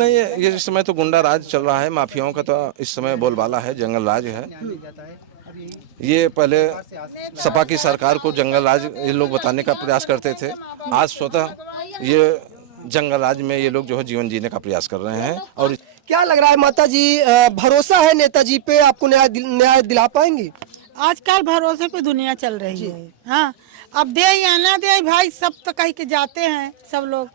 नहीं, ये इस समय तो गुंडा राज चल रहा है, माफियाओं का तो इस समय बोलबाला है, जंगल राज है। ये पहले सपा की सरकार को जंगल राज ये लोग बताने का प्रयास करते थे। आज स्वतः ये जंगल राज में ये लोग जो है जीवन जीने का प्रयास कर रहे हैं। और क्या लग रहा है माता जी, भरोसा है नेताजी पे, आपको न्याय दिला पाएंगी? आजकल भरोसे पे दुनिया चल रही है। हाँ, अब दे या ना दे भाई, सब तो कह के जाते हैं सब लोग।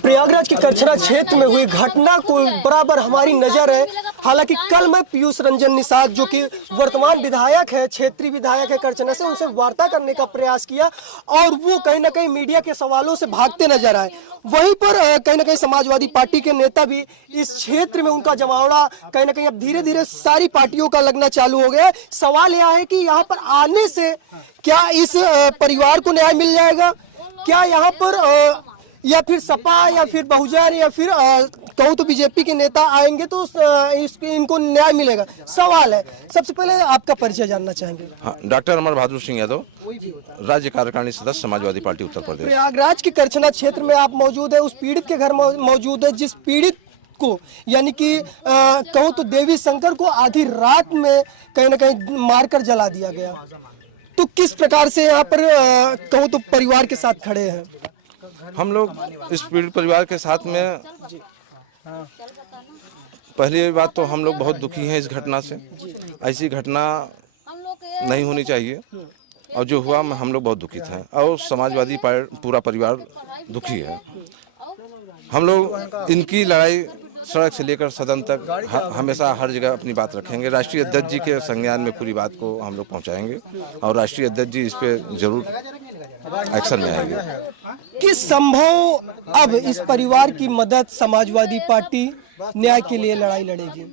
प्रयागराज के करछना क्षेत्र में हुई घटना को बराबर हमारी नजर है। हालांकि कल मैं पीयूष रंजन निषाद, जो कि वर्तमान विधायक है, क्षेत्रीय विधायक है करछना से, उनसे वार्ता करने का प्रयास किया और वो कहीं ना कहीं मीडिया के सवालों से भागते नजर आए। वहीं पर कहीं ना कहीं समाजवादी पार्टी के नेता भी इस क्षेत्र में, उनका जमावड़ा कहीं ना कहीं अब धीरे धीरे सारी पार्टियों का लगना चालू हो गया है। सवाल यह है कि यहाँ पर आने से क्या इस परिवार को न्याय मिल जाएगा? क्या यहाँ पर या फिर सपा या फिर बहुजन या फिर कहूँ तो बीजेपी के नेता आएंगे तो इनको न्याय मिलेगा? सवाल है। सबसे पहले आपका परिचय जानना चाहेंगे। हाँ, डॉक्टर अमर बहादुर सिंह यादव, राज्य कार्यकारिणी सदस्य, समाजवादी पार्टी उत्तर प्रदेश। प्रयागराज के करछना क्षेत्र में आप मौजूद है, उस पीड़ित के घर मौजूद है जिस पीड़ित को, यानी कि कहूँ तो देवी शंकर को आधी रात में कहीं ना कहीं मारकर जला दिया गया। तो किस प्रकार से यहाँ पर कहूँ तो परिवार के साथ खड़े हैं? हम लोग इस पीड़ित परिवार के साथ में, पहली बात तो हम लोग बहुत दुखी हैं इस घटना से। ऐसी घटना नहीं होनी चाहिए और जो हुआ हम लोग बहुत दुखित हैं और समाजवादी पूरा परिवार दुखी है। हम लोग इनकी लड़ाई सड़क से लेकर सदन तक हमेशा हर जगह अपनी बात रखेंगे। राष्ट्रीय अध्यक्ष जी के संज्ञान में पूरी बात को हम लोग पहुंचाएंगे और राष्ट्रीय अध्यक्ष जी इस पे जरूर एक्शन में आएंगे। किस संभव अब इस परिवार की मदद समाजवादी पार्टी न्याय के लिए लड़ाई लड़ेगी?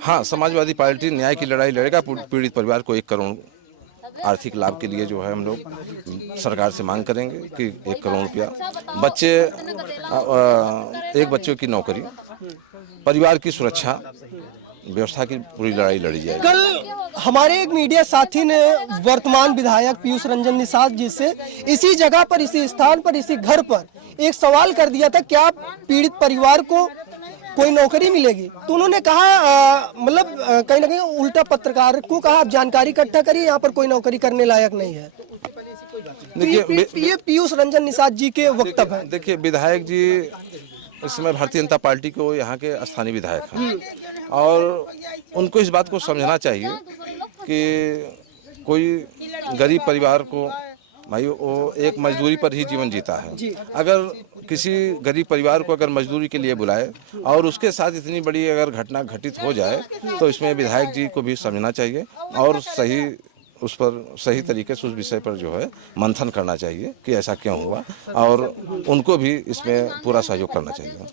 हाँ, समाजवादी पार्टी न्याय की लड़ाई लड़ेगा। पीड़ित परिवार को 1 करोड़ आर्थिक लाभ के लिए जो है हम लोग सरकार से मांग करेंगे कि 1 करोड़ रुपया, एक बच्चों की नौकरी, परिवार की सुरक्षा व्यवस्था की पूरी लड़ाई लड़ी जाएगी। कल हमारे एक मीडिया साथी ने वर्तमान विधायक पीयूष रंजन निषाद जी से इसी जगह पर, इसी स्थान पर, इसी घर पर एक सवाल कर दिया था, क्या पीड़ित परिवार को कोई नौकरी मिलेगी? तो उन्होंने कहा मतलब कहीं ना कहीं उल्टा पत्रकार को कहा, आप जानकारी इकट्ठा करिए, यहाँ पर कोई नौकरी करने लायक नहीं है। देखिए, ये पीयूष रंजन निषाद जी के वक्तव्य है। देखिए, विधायक जी इस समय भारतीय जनता पार्टी को यहाँ के स्थानीय विधायक हैं और उनको इस बात को समझना चाहिए कि कोई गरीब परिवार को, भाई वो एक मजदूरी पर ही जीवन जीता है। अगर किसी गरीब परिवार को अगर मजदूरी के लिए बुलाए और उसके साथ इतनी बड़ी अगर घटना घटित हो जाए तो इसमें विधायक जी को भी समझना चाहिए और उस पर सही तरीके से उस विषय पर जो है मंथन करना चाहिए कि ऐसा क्यों हुआ और उनको भी इसमें पूरा सहयोग करना चाहिए।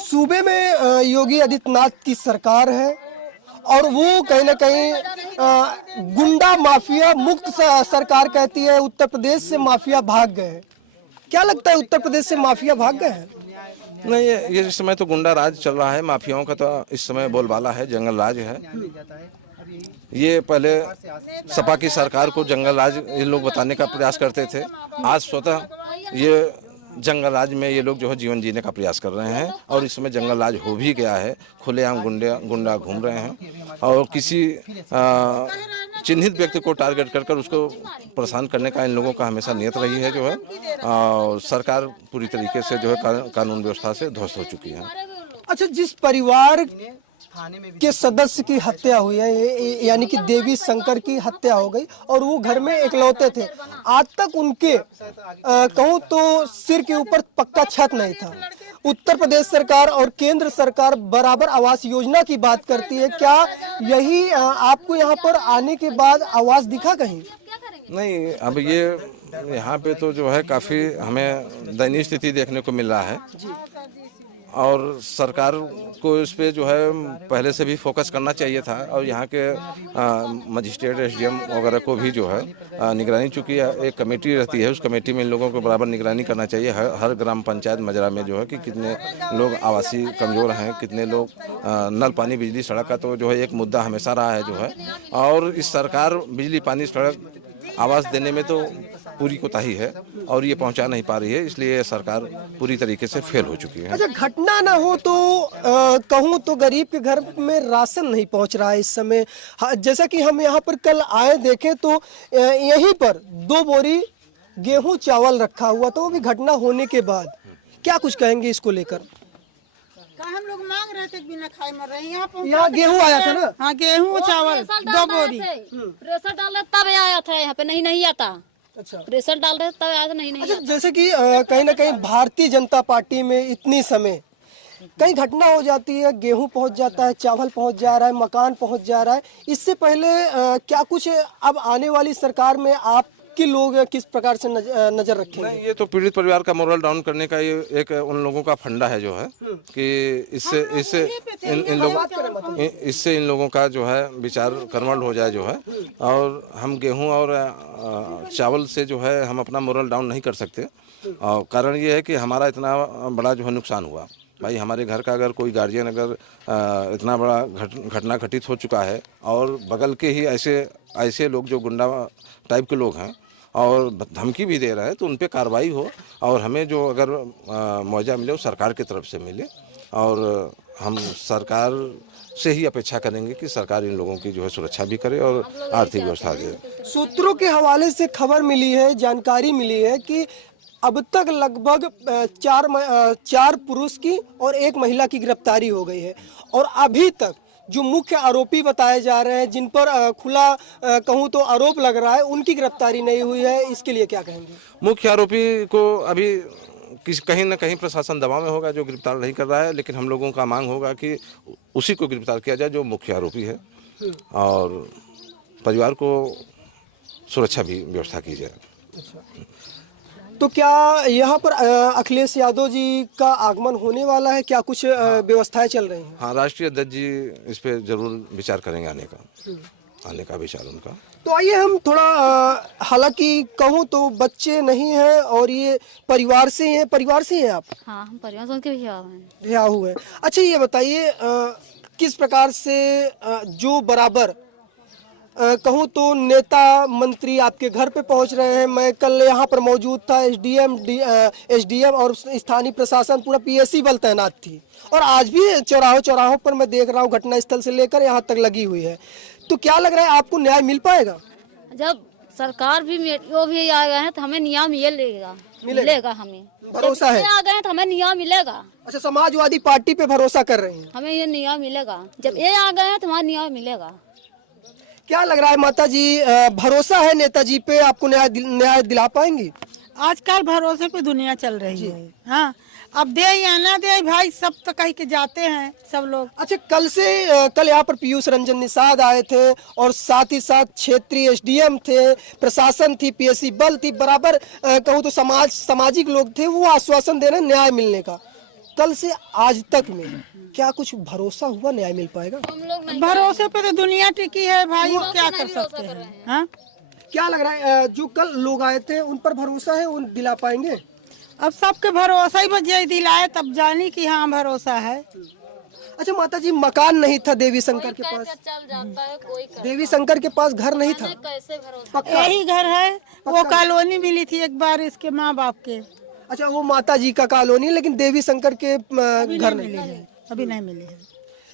सूबे में योगी आदित्यनाथ की सरकार है और वो कहीं ना कहीं गुंडा माफिया मुक्त सरकार कहती है। उत्तर प्रदेश से माफिया भाग गए। क्या लगता है, उत्तर प्रदेश से माफिया भाग गए हैं? नहीं, ये इस समय तो गुंडा राज चल रहा है, माफियाओं का तो इस समय बोलबाला है, जंगल राज है। ये पहले सपा की सरकार को जंगल राज ये लोग बताने का प्रयास करते थे। आज स्वतः ये जंगल राज में ये लोग जो है जीवन जीने का प्रयास कर रहे हैं और इस समय जंगल राज हो भी गया है। खुलेआम गुंडा घूम रहे हैं और किसी चिन्हित व्यक्ति को टारगेट कर उसको परेशान करने का इन लोगों का हमेशा नियत रही है जो है। और सरकार पूरी तरीके से जो है कानून व्यवस्था से ध्वस्त हो चुकी है। अच्छा, जिस परिवार के सदस्य की हत्या हुई है, यानी कि देवी शंकर की हत्या हो गई और वो घर में इकलौते थे, आज तक उनके कहूँ तो सिर के ऊपर पक्का छत नहीं था। उत्तर प्रदेश सरकार और केंद्र सरकार बराबर आवास योजना की बात करती है। क्या यही आपको यहाँ पर आने के बाद आवास दिखा कहीं? नहीं, अब ये यहाँ पे तो जो है काफ़ी हमें दयनीय स्थिति देखने को मिल रहा है और सरकार को इस पे जो है पहले से भी फोकस करना चाहिए था और यहाँ के मजिस्ट्रेट, एसडीएम वगैरह को भी जो है निगरानी, चूँकि एक कमेटी रहती है, उस कमेटी में इन लोगों को बराबर निगरानी करना चाहिए। हर ग्राम पंचायत मजरा में जो है कि कितने लोग आवासीय कमज़ोर हैं, कितने लोग नल, पानी, बिजली, सड़क का तो जो है एक मुद्दा हमेशा रहा है जो है। और इस सरकार बिजली, पानी, सड़क, आवास देने में तो पूरी कोताही है और ये पहुंचा नहीं पा रही है, इसलिए सरकार पूरी तरीके से फेल हो चुकी है। अच्छा, घटना ना हो तो कहूँ तो गरीब के घर में राशन नहीं पहुंच रहा है इस समय। जैसा कि हम यहाँ पर कल आए देखें तो यहीं पर 2 बोरी गेहूं चावल रखा हुआ था, वो भी घटना होने के बाद। क्या कुछ कहेंगे इसको लेकर? हम लोग मांग रहे थे बिना खाए मर रहे हैं। यहाँ गेहूं आया था ना? हाँ, गेहूं चावल 2 बोरी। प्रेशर डाल रहे तब आया था, यहाँ पे नहीं आता। अच्छा, प्रेशर डाल रहे तब आया था, नहीं अच्छा, जैसे कि कहीं ना कहीं भारतीय जनता पार्टी में इतनी समय कई घटना हो जाती है, गेहूं पहुंच जाता है, चावल पहुंच जा रहा है, मकान पहुंच जा रहा है। इससे पहले क्या कुछ अब आने वाली सरकार में आपके लोग किस प्रकार से नजर रखेंगे? नहीं, ये तो पीड़ित परिवार का मोरल डाउन करने का ये एक उन लोगों का फंडा है जो है कि इससे इन लोगों का जो है विचार कर्मठ हो जाए जो है। और हम गेहूं और चावल से जो है हम अपना मोरल डाउन नहीं कर सकते। और कारण ये है कि हमारा इतना बड़ा जो है नुकसान हुआ। भाई, हमारे घर का अगर कोई गार्जियन अगर इतना बड़ा घटना घटित हो चुका है और बगल के ही ऐसे लोग जो गुंडा टाइप के लोग हैं और धमकी भी दे रहे हैं, तो उन पे कार्रवाई हो और हमें जो अगर मुआवजा मिले वो सरकार की तरफ से मिले। और हम सरकार से ही अपेक्षा करेंगे कि सरकार इन लोगों की जो है सुरक्षा भी करे और आर्थिक व्यवस्था दे। सूत्रों के हवाले से खबर मिली है, जानकारी मिली है कि अब तक लगभग 4 पुरुष की और 1 महिला की गिरफ्तारी हो गई है। और अभी तक जो मुख्य आरोपी बताए जा रहे हैं, जिन पर खुला कहूँ तो आरोप लग रहा है, उनकी गिरफ्तारी नहीं हुई है। इसके लिए क्या कहेंगे? मुख्य आरोपी को अभी कहीं ना कहीं प्रशासन दबाव में होगा जो गिरफ्तार नहीं कर रहा है, लेकिन हम लोगों का मांग होगा कि उसी को गिरफ्तार किया जाए जो मुख्य आरोपी है और परिवार को सुरक्षा भी व्यवस्था की जाए। तो क्या यहाँ पर अखिलेश यादव जी का आगमन होने वाला है? क्या कुछ व्यवस्थाएं चल रही हैं? हाँ, राष्ट्रीय अध्यक्ष जी इस पे जरूर विचार करेंगे, आने का विचार उनका। तो आइए हम थोड़ा हालांकि कहूँ तो बच्चे नहीं हैं और ये परिवार से हैं। परिवार से हैं आप? हाँ, हम परिवार से उनके भैया हुए। अच्छा, ये बताइए किस प्रकार से जो बराबर कहूँ तो नेता मंत्री आपके घर पे पहुंच रहे हैं। मैं कल यहाँ पर मौजूद था, एसडीएम और स्थानीय प्रशासन पूरा पीएससी बल तैनात थी। और आज भी चौराहों पर मैं देख रहा हूँ घटना स्थल से लेकर यहाँ तक लगी हुई है। तो क्या लग रहा है आपको न्याय मिल पाएगा? जब सरकार भी वो भी आ गए हैं तो हमें न्याय मिलेगा। हमें भरोसा है, आ गए हैं तो हमें न्याय मिलेगा। अच्छा, समाजवादी पार्टी पे भरोसा कर रहे हैं? हमें ये न्याय मिलेगा। जब ये आ गए हैं तो हमारा न्याय मिलेगा। क्या लग रहा है माता जी, भरोसा है नेताजी पे? आपको न्याय दिला पाएंगी? आजकल भरोसे पे दुनिया चल रही है। हाँ, अब दे या ना दे भाई, सब तो कह के जाते हैं सब लोग। अच्छा, कल यहाँ पर पीयूष रंजन निषाद आए थे और साथ ही साथ क्षेत्रीय एसडीएम थे, प्रशासन थी, पीएससी बल थी, बराबर कहूँ तो सामाजिक लोग थे, वो आश्वासन दे रहे हैं न्याय मिलने का। कल से आज तक में क्या कुछ भरोसा हुआ न्याय मिल पाएगा? भरोसे पे तो दुनिया टिकी है भाई, वो क्या कर सकते हैं। हाँ, क्या लग रहा है जो कल लोग आए थे उन पर भरोसा है, उन दिला पाएंगे? अब सबके भरोसा ही बजे दिलाए तब जानी कि हाँ भरोसा है। अच्छा माता जी, मकान नहीं था देवी शंकर के पास? चल जाता है कोई देवी शंकर के पास घर नहीं था? कैसे भरोसा? यही घर है, वो कॉलोनी मिली थी एक बार इसके माँ बाप के। अच्छा, वो माता जी का कॉलोनी, लेकिन देवी शंकर के घर नहीं है, अभी नहीं मिले हैं।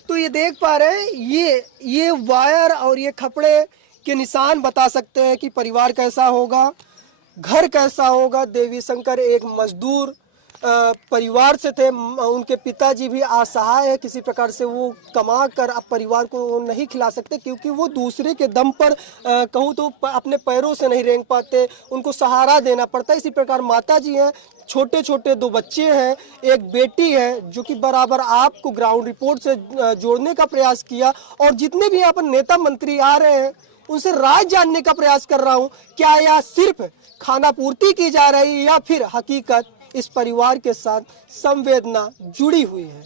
तो ये देख पा रहे हैं, ये वायर और ये खपड़े के निशान बता सकते हैं कि परिवार कैसा होगा, घर कैसा होगा। देवी शंकर एक मजदूर परिवार से थे, उनके पिताजी भी असहाय है, किसी प्रकार से वो कमा कर अब परिवार को नहीं खिला सकते, क्योंकि वो दूसरे के दम पर कहूँ तो अपने पैरों से नहीं रेंग पाते, उनको सहारा देना पड़ता है। इसी प्रकार माता जी हैं, छोटे छोटे 2 बच्चे हैं, एक बेटी है, जो कि बराबर आपको ग्राउंड रिपोर्ट से जोड़ने का प्रयास किया। और जितने भी यहाँ पर नेता मंत्री आ रहे हैं उनसे राज जानने का प्रयास कर रहा हूँ, क्या यह सिर्फ खाना पूर्ति की जा रही है या फिर हकीकत इस परिवार के साथ संवेदना जुड़ी हुई है।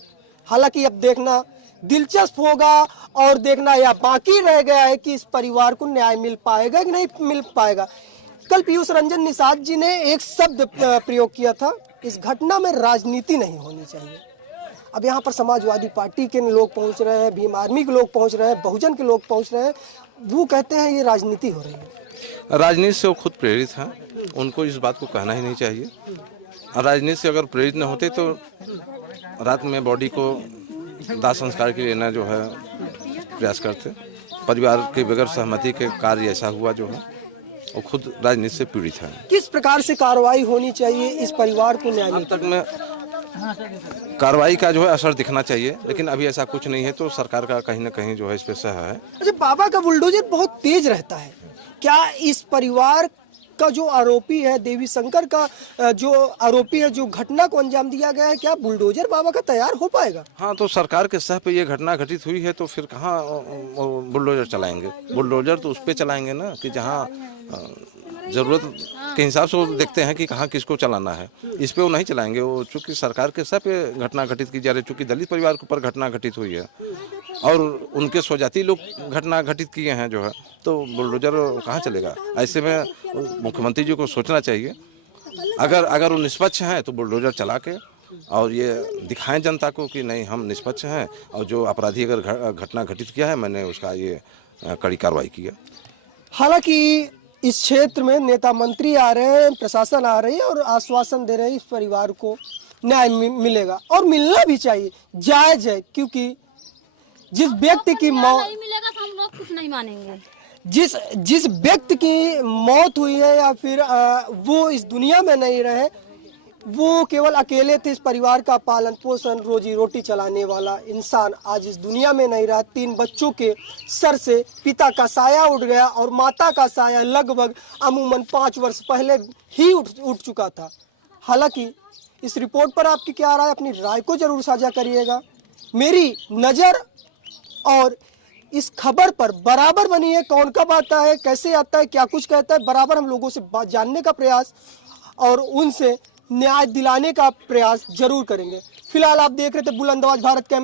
हालांकि अब देखना दिलचस्प होगा और देखना यह बाकी रह गया है कि इस परिवार को न्याय मिल पाएगा कि नहीं मिल पाएगा। कल पीयूष रंजन निषाद जी ने एक शब्द प्रयोग किया था, इस घटना में राजनीति नहीं होनी चाहिए। अब यहाँ पर समाजवादी पार्टी के लोग पहुँच रहे हैं, भीम आर्मी के लोग पहुँच रहे हैं, बहुजन के लोग पहुँच रहे हैं। वो कहते हैं ये राजनीति हो रही है। राजनीति से वो खुद प्रेरित हैं, उनको इस बात को कहना ही नहीं चाहिए। राजनीति से अगर प्रेरित न होते तो रात में बॉडी को दाह संस्कार के लिए न जो है प्रयास करते। परिवार के बगैर सहमति के कार्य ऐसा हुआ जो है वो खुद राजनीति से पीड़ित है। किस प्रकार से कार्रवाई होनी चाहिए इस परिवार को न्याय अंत तक में कार्रवाई का जो है असर दिखना चाहिए, लेकिन अभी ऐसा कुछ नहीं है, तो सरकार का कहीं ना कहीं जो है इस पे सह है। अच्छा, बाबा का बुलडोजर बहुत तेज रहता है, क्या इस परिवार का जो आरोपी है, देवी शंकर का जो आरोपी है, जो घटना को अंजाम दिया गया है, क्या बुलडोजर बाबा का तैयार हो पाएगा? हाँ, तो सरकार के सह पे ये घटना घटित हुई है, तो फिर कहाँ बुलडोजर चलाएंगे? बुलडोजर तो उस पे चलाएंगे ना कि जहाँ ज़रूरत के हिसाब से वो देखते हैं कि कहाँ किसको चलाना है, इस पे वो नहीं चलाएंगे। वो चूँकि सरकार के सह पे घटना घटित की जा रही है, चूँकि दलित परिवार के ऊपर घटना घटित हुई है और उनके स्वजाति लोग घटना घटित किए हैं जो है, तो बुलडोजर कहाँ चलेगा? ऐसे में मुख्यमंत्री जी को सोचना चाहिए, अगर वो निष्पक्ष हैं तो बुलडोजर चला के और ये दिखाएं जनता को कि नहीं हम निष्पक्ष हैं, और जो अपराधी अगर घटना घटित किया है मैंने उसका ये कड़ी कार्रवाई किया। हालांकि इस क्षेत्र में नेता मंत्री आ रहे हैं, प्रशासन आ रही है और आश्वासन दे रहे हैं इस परिवार को न्याय मिलेगा और मिलना भी चाहिए, जायज है, क्योंकि जिस व्यक्ति की मौत नहीं मिलेगा तो हम लोग कुछ नहीं मानेंगे। जिस व्यक्ति की मौत हुई है या फिर वो इस दुनिया में नहीं रहे, वो केवल अकेले थे, इस परिवार का पालन पोषण रोजी रोटी चलाने वाला इंसान आज इस दुनिया में नहीं रहा। 3 बच्चों के सर से पिता का साया उठ गया और माता का साया लगभग अमूमन 5 वर्ष पहले ही उठ चुका था। हालांकि इस रिपोर्ट पर आपकी क्या राय, अपनी राय को जरूर साझा करिएगा। मेरी नज़र और इस खबर पर बराबर बनी है, कौन कब आता है, कैसे आता है, क्या कुछ कहता है, बराबर हम लोगों से बात जानने का प्रयास और उनसे न्याय दिलाने का प्रयास जरूर करेंगे। फिलहाल आप देख रहे थे बुलंद आवाज भारत कैमरा।